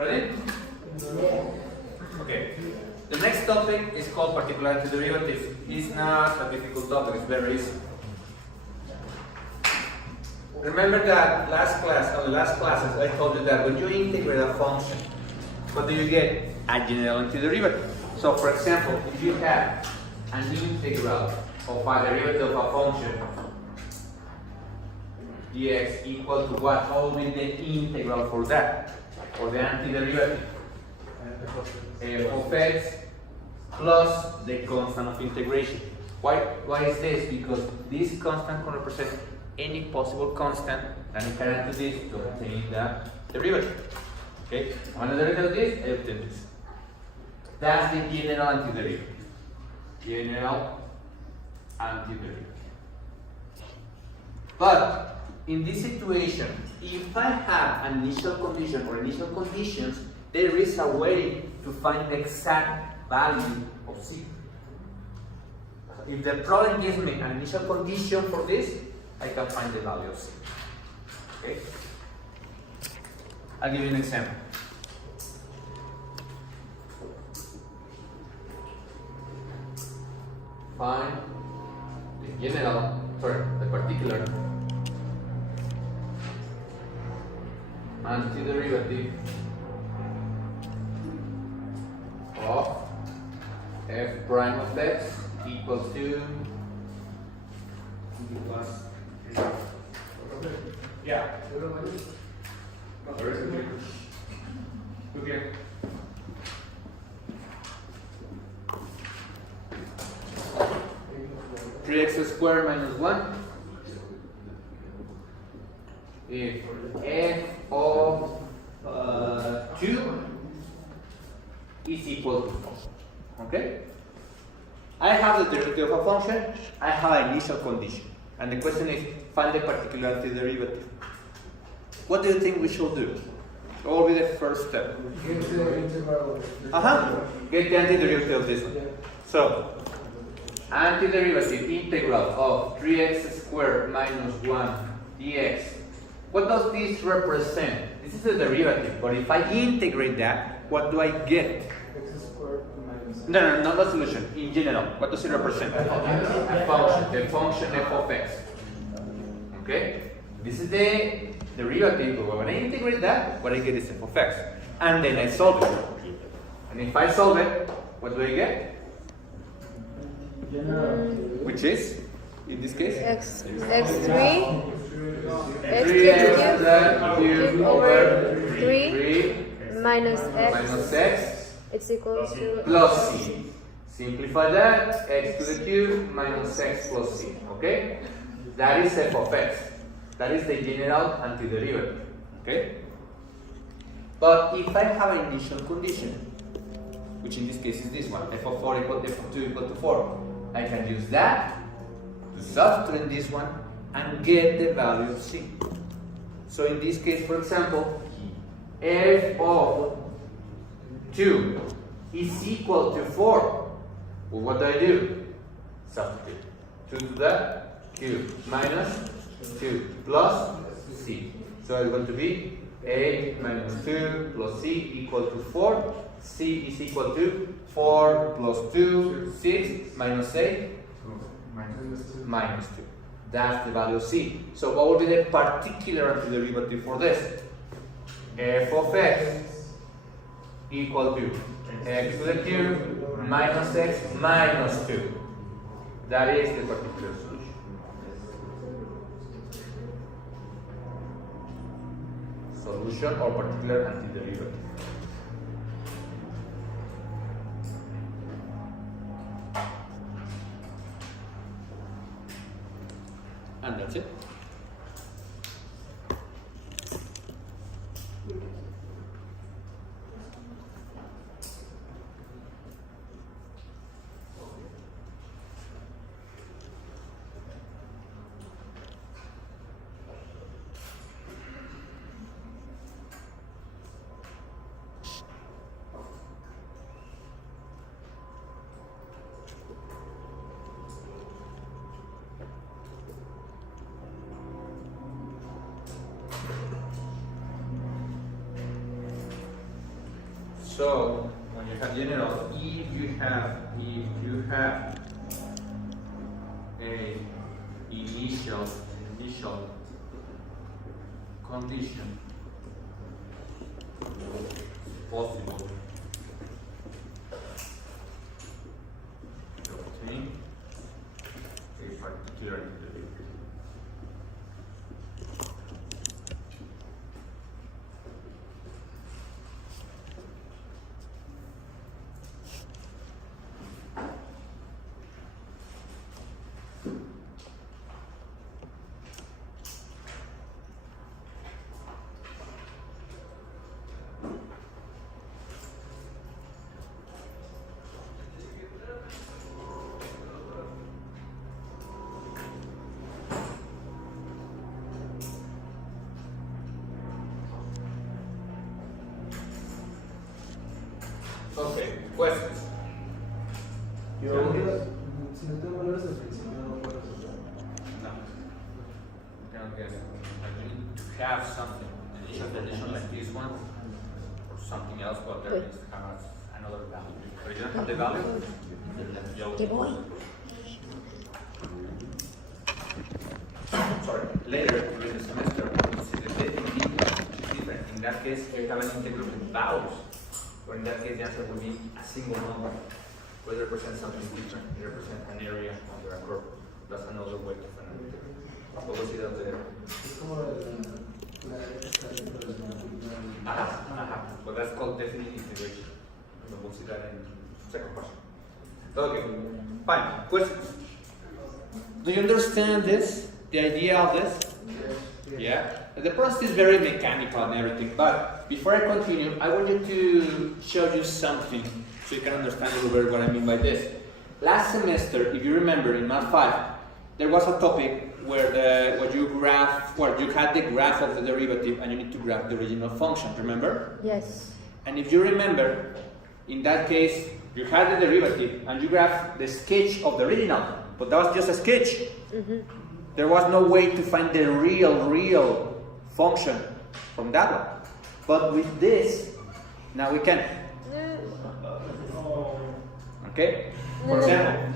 Ready? Okay. The next topic is called particular antiderivatives. It's not a difficult topic, it's very easy. Remember that last class, on the last classes, I told you that when you integrate a function, what do you get? A general antiderivative. So for example, if you have an integral of a derivative of a function, dx equal to what? What will be the integral for that? For the antiderivative? F of x plus the constant of integration. Why is this? Because this constant can represent any possible constant, and you can add to this to obtain the derivative. Okay? I want the derivative of this, I obtain this. That's the general antiderivative. General antiderivative. But in this situation, if I have an initial condition or initial conditions, there is a way to find the exact value of C. If the problem gives me an initial condition for this, I can find the value of C. Okay? I'll give you an example. Find the the particular antiderivative of f prime of x equals to plus okay. 3x squared minus 1 if f of 2 is equal to 4. Okay? I have the derivative of a function, I have an initial condition. And the question is, find the particular antiderivative. What do you think we should do? What will be the first step? Get the integral. Get the antiderivative of this one. So, antiderivative integral of 3x squared minus 1 dx. What does this represent? This is the derivative, but if I integrate that, what do I get? X squared minus. No, not the solution. In general, what does it represent? A function, the function f of x. Okay? This is the derivative, but when I integrate that, what I get is f of x. And then I solve it. And if I solve it, what do I get? Which is, in this case? x3 3x cubed over 3 minus x it's equal to plus c. Simplify that, x to the cube minus x plus c. Okay? That is f of x. That is the general antiderivative. Okay? But if I have an initial condition, which in this case is this one, f of 4 equal to f of 2 equal to 4, I can use that to substitute in this one and get the value of c. So in this case, for example, f of 2 is equal to 4. Well, what do I do? Substitute. 2 to the cube minus 2 plus c. So it's going to be a minus 2 plus c equal to 4. C is equal to 4 plus 2, 6 minus 8 minus 2. That's the value of c. So what will be the particular antiderivative for this? F of x equal to x to the cube minus x minus 2. That is the particular solution. Solution or particular antiderivative. And that's it. So when you have general, if you have a initial condition possible to obtain a particular derivative. Okay, questions? Yo, si no tengo valores al principio, no puedo resolver. No. You cannot guess. You need to have something, an initial condition like this one, or something else, but there needs to have another value. But you don't have the value, then let me go. Sorry, later during the semester, we'll see the definition which is different. In that case, you have an integral with values. Or in that case, the answer will be a single number. Will represent something different. It represents an area under a curve. That's another way to find an integral. But we'll see that later. Es como la Ajá. But that's called definite integration. And we'll see that in second question. Okay. Fine. Questions? Do you understand this? The idea of this? Yeah? The process is very mechanical and everything, but before I continue, I want you to show you something so you can understand a little bit what I mean by this. Last semester, if you remember, in Math 5, there was a topic where you had the graph of the derivative and you need to graph the original function, remember? Yes. And if you remember, in that case, you had the derivative and you graphed the sketch of the original, but that was just a sketch. There was no way to find the real function from that one. But with this, now we can. Okay? For example,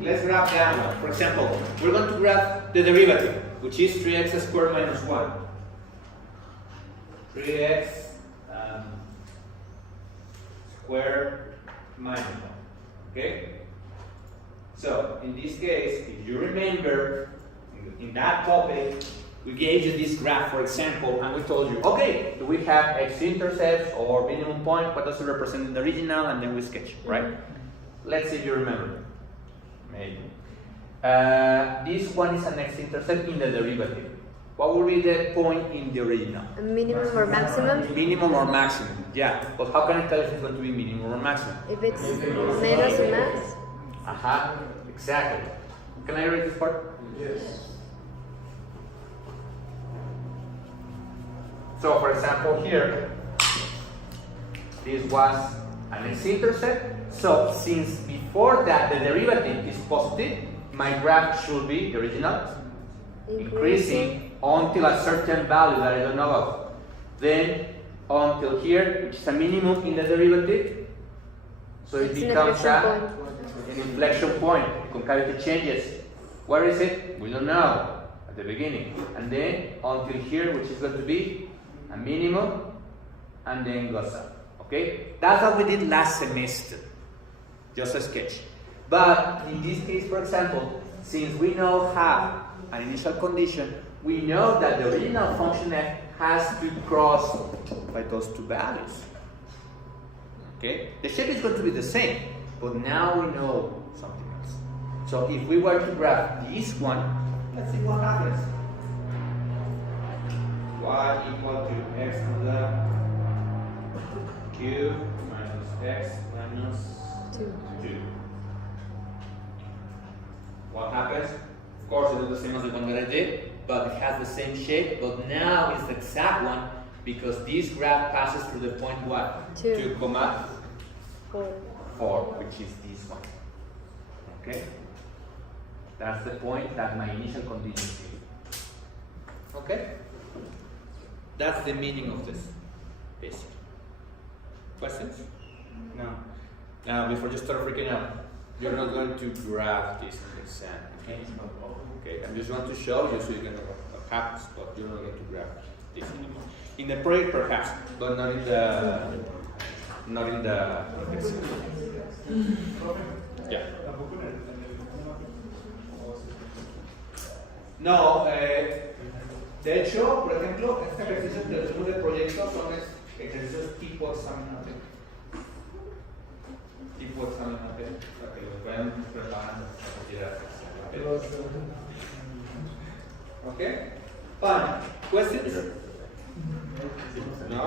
let's graph that one. For example, we're going to graph the derivative, which is 3x squared minus 1. 3x squared minus 1. Okay? So, in this case, if you remember, in that topic, we gave you this graph, for example, and we told you, okay, do we have x-intercepts or minimum point? What does it represent in the original? And then we sketch, right? Let's see if you remember. Maybe. This one is an x-intercept in the derivative. What will be the point in the original? A minimum or maximum? Minimum or maximum, yeah. But how can I tell if it's going to be minimum or maximum? If it's menos or max? Aha, exactly. Can I read this part? Yes. So, for example, here, this was an x-intercept. So, since before that the derivative is positive, my graph should be the original increasing until a certain value that I don't know of. Then until here, which is a minimum in the derivative. So it It's becomes an an inflection point. Concavity changes. Where is it? We don't know at the beginning. And then until here, which is going to be a minimum, and then goes up. Okay? That's what we did last semester. Just a sketch. But in this case, for example, since we now have an initial condition, we know that the original function f has to cross by those two values. Okay? The shape is going to be the same, but now we know something else. So if we were to graph this one, let's see what happens. Y equal to x to the cube minus x minus 2. What happens? Of course, it's not the same as the one that I did, but it has the same shape, but now it's the exact one because this graph passes through the point what? 2, 4, which is this one. Okay? That's the point that my initial condition is. Okay? That's the meaning of this, basically. Questions? No. Now, before you start freaking out, you're not going to graph this in the exam, okay? Okay, I'm just going to show you so you can know what happens, but you're not going to graph this anymore. In the project, perhaps, but not in the exam. Yeah. No, de hecho, por ejemplo, este ejercicio que tenemos de proyecto son ejercicios tipo examinante. Tipo examinante, para que los vayan preparando para okay? Fine. Questions? No?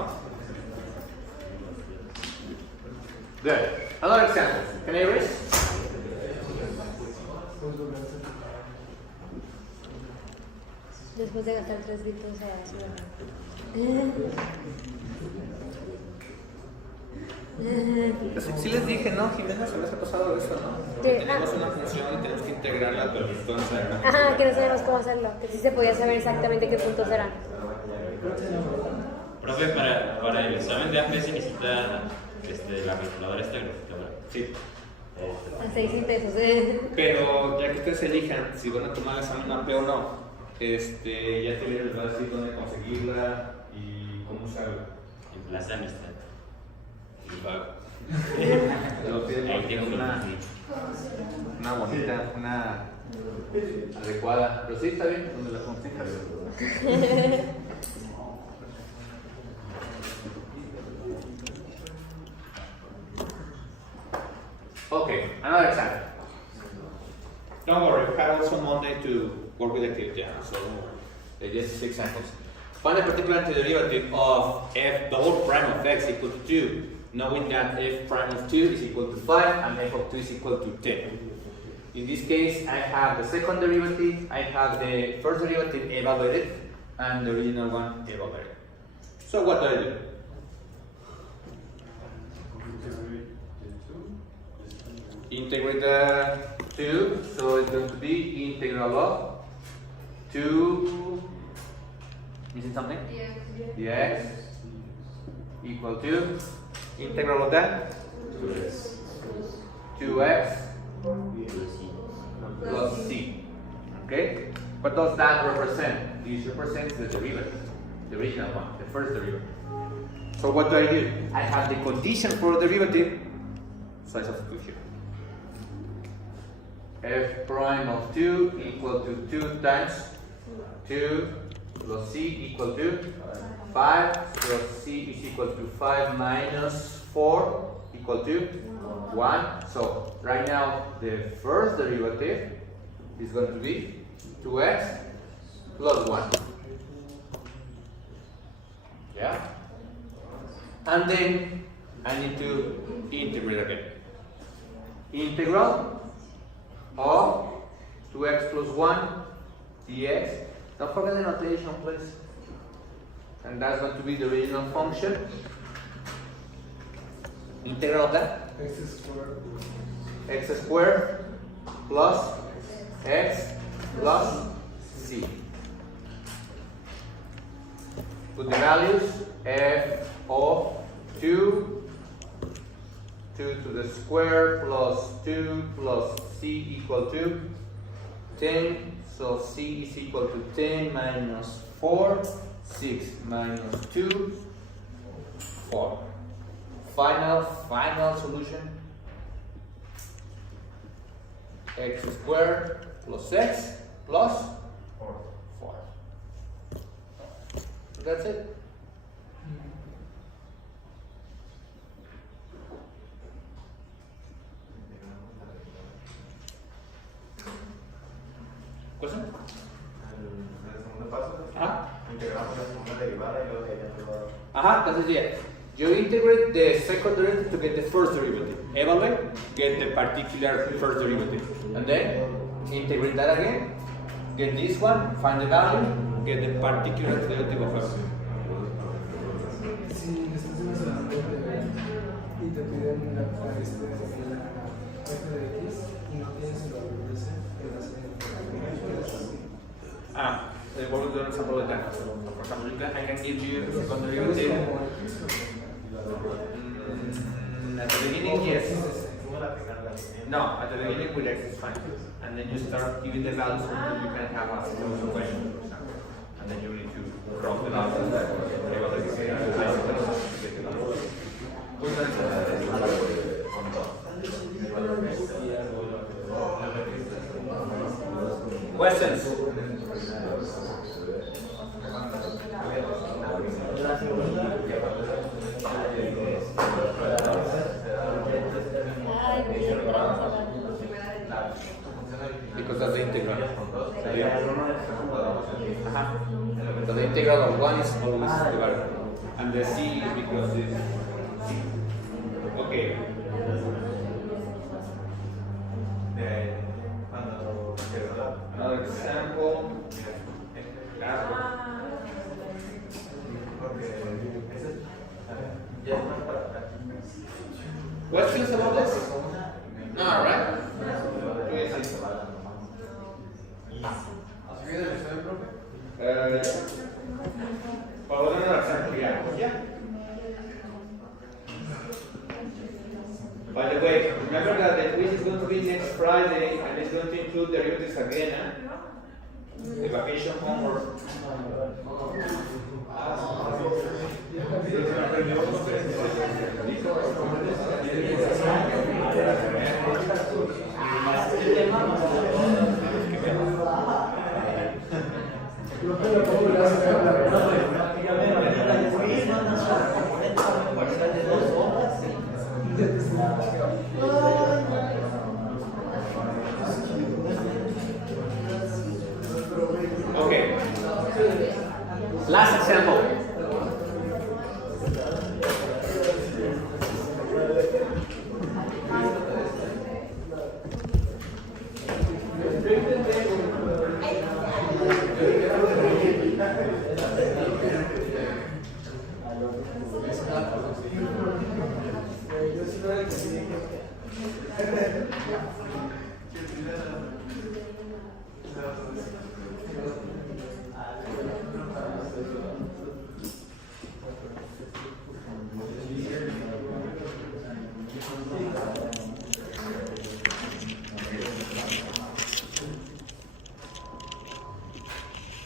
Good. Another example. Can I erase? Después de gastar 3 gritos a ciudad. Sí les dije, ¿no? Jimena, se les ha pasado eso, ¿no? Porque tenemos una función y tenemos que integrarla, pero entonces... Ajá, que no sabemos cómo hacerlo. Que sí se podía saber exactamente qué puntos eran. Profe, para el examen de AP se necesita la calculadora esta grafitadora. Sí. A 6 pesos. Pero ya que ustedes elijan si van a tomar el examen AP o no, ya te les va a decir dónde conseguirla y cómo usarla. En Plaza Amistad. Lo piden Ahí porque tengo es una bonita, una adecuada. Pero sí, está bien, donde la consigas. Okay, another example. Don't worry, we have also Monday to work with activity, so just examples. Find a particular antiderivative of f double prime of x equal to 2, knowing that f prime of 2 is equal to 5 and f of 2 is equal to 10. In this case, I have the second derivative, I have the first derivative evaluated, and the original one evaluated. So what do I do? Integrate the 2, so it's going to be integral of 2, missing something? Dx equal to integral of that 2x plus c. Okay? What does that represent? This represents the derivative, the original one, the first derivative. So what do? I have the condition for the derivative, so I substitute here. F prime of 2 equal to 2 times 2 plus c equal to 5 plus c is equal to 5 minus 4 equal to 1. So right now the first derivative is going to be 2x plus 1. Yeah? And then I need to integrate again. Integral of 2x plus 1 dx. Don't forget the notation, please. And that's going to be the original function. Integral of that? X squared plus x plus c. Put the values. F of 2 to the square plus 2 plus c equal to 10. So c is equal to 10 minus 4, 6 minus 2, 4. Final solution. X squared plus x plus 4. That's it. ¿Question? El segundo paso, integramos la segunda derivada y luego de ella todo. That's it. You integrate the second derivative to get the first derivative. Evaluate, get the particular first derivative. And then integrate that again, get this one, find the value, get the particular derivative of x. Si estás en esa y te piden la f de x y no tienes el valor de c, ¿qué vas a hacer? what we'll do an example of that. So, for example, I can give you a second derivative. At the beginning, yes. No, at the beginning with x is fine. And then you start giving the values until you can have a close equation, for example. And then you need to drop the values. Questions? Because that's the integral. So the integral of 1 is always the variable. And the c is because it's c. Okay. Another example. Questions about this? No, right? Well, another example, yeah. By the way, remember that the quiz is going to be next Friday and it's going to include derivatives again, the vacation homework. Okay. Last example.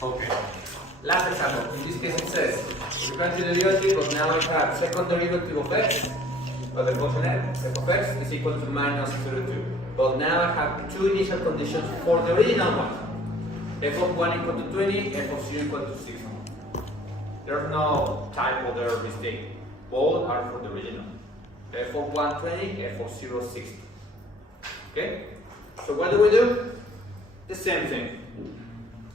Okay. Last example. In this case it says differential derivative, but now I have second derivative of x, but the function f of x is equal to minus 32. But now I have two initial conditions for the original one. F of 1 equal to 20, f of 0 equal to 60. There's no typo there or mistake. Both are for the original. F of 1 20, f of 0 60. Okay? So what do? The same thing.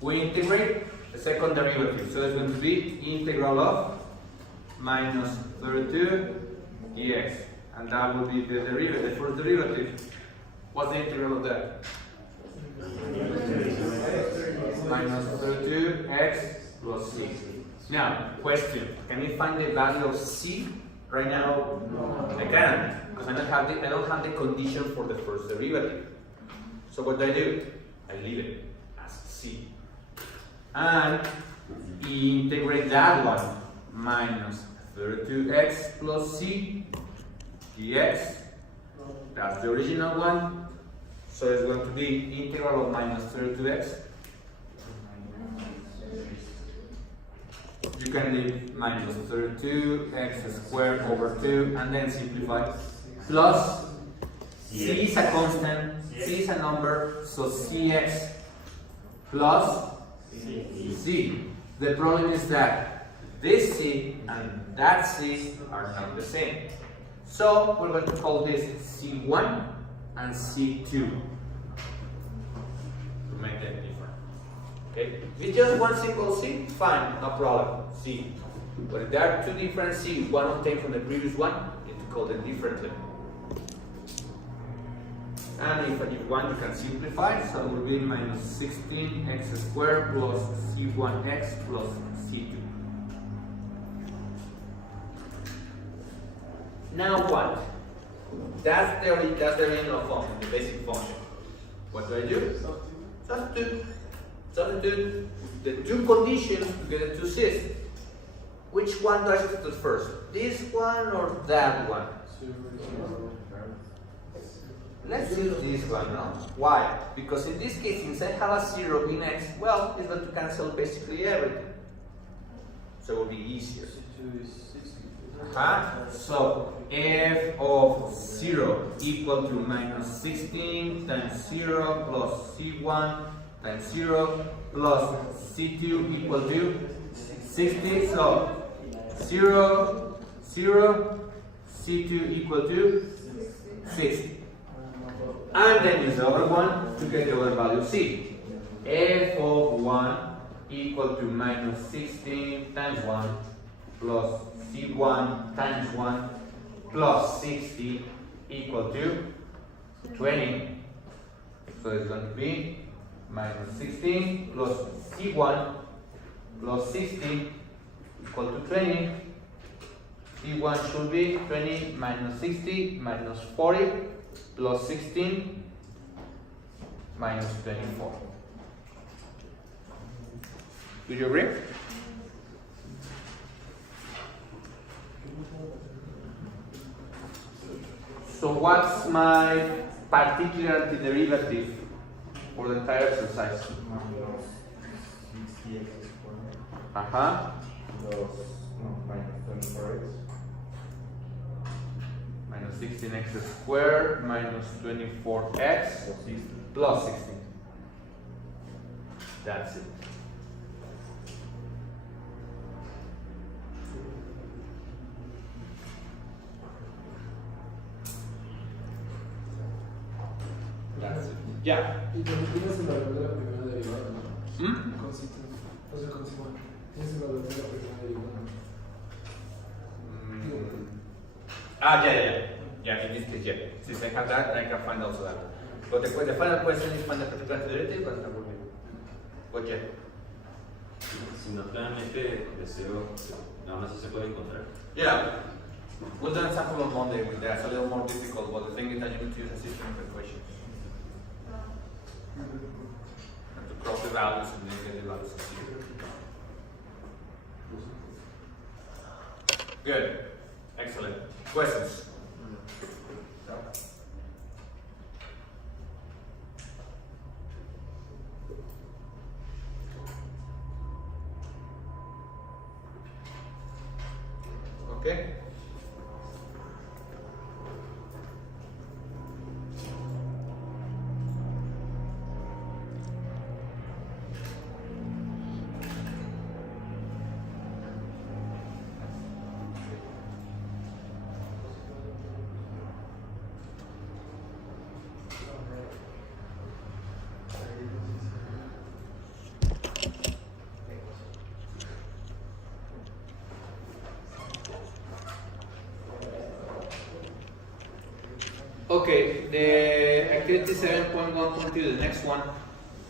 We integrate the second derivative. So it's going to be integral of minus 32 dx. And that will be the derivative, the first derivative. What's the integral of that? Minus 32x plus c. Now, question. Can you find the value of c right now? I can't, because I don't have the condition for the first derivative. So what do? I leave it as c. And integrate that one, minus 32x plus c dx. That's the original one. So it's going to be integral of minus 32x. You can leave minus 32x squared over 2 and then simplify. Plus c is a constant, c is a number, so cx plus c. The problem is that this c and that c are not the same. So we're going to call this c1 and c2 to make them different. Okay? If it's just one simple c, fine, no problem, c. But if there are two different c, one obtained from the previous one, you need to call them differently. And if you want, you can simplify, so it will be minus 16x squared plus c1x plus c2. Now what? That's the original function, the basic function. What do? Substitute. Substitute the two conditions to get the two C's. Which one do I substitute first? This one or that one? Let's use this one now. Why? Because in this case, since I have a 0 in x, well, it's going to cancel basically everything. So it will be easier. So f of 0 equal to minus 16 times 0 plus c1 times 0 plus c2 equal to 60. So 0, 0, c2 equal to 60. And then use the other one to get the other value c. F of 1 equal to minus 16 times 1 plus c1 times 1 plus 60 equal to 20. So it's going to be minus 16 plus c1 plus 60 equal to 20. c1 should be 20 minus 60 minus 40 plus 16 minus 24. Do you agree? So what's my particular antiderivative for the entire exercise? Minus 60x squared. Minus 24x. Minus 16x squared minus 24x plus 16. That's it. That's it. Yeah. Y cuando tienes el valor de la primera derivada, ¿no? Hmm? Con C2. O sea, con C1. Tienes el valor de la primera derivada. Yeah, in this case, yeah. Since I have that, I can find also that. But the final question is find the particular antiderivative, but I will be. But yeah. Si no, claramente deseo, nada más sí se puede encontrar. Yeah. We'll do an example on Monday with that. It's a little more difficult, but the thing is that you need to use a system of equations. And to cross the values and then get the values. Good. Excellent. Questions? Okay. Okay, the activity 7.1.2, the next one,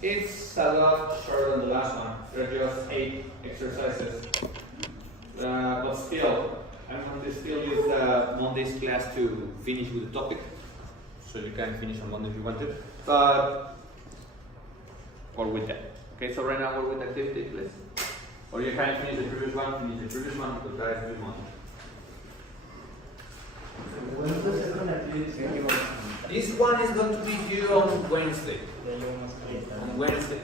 it's a lot shorter than the last one. There are just 8 exercises. But still, I'm going to still use Monday's class to finish with the topic. So you can finish on Monday if you want to. But, or with that. Okay, so right now we're with activity, please. Or you can finish the previous one, because that is due Monday. This one is going to be due on Wednesday. On Wednesday.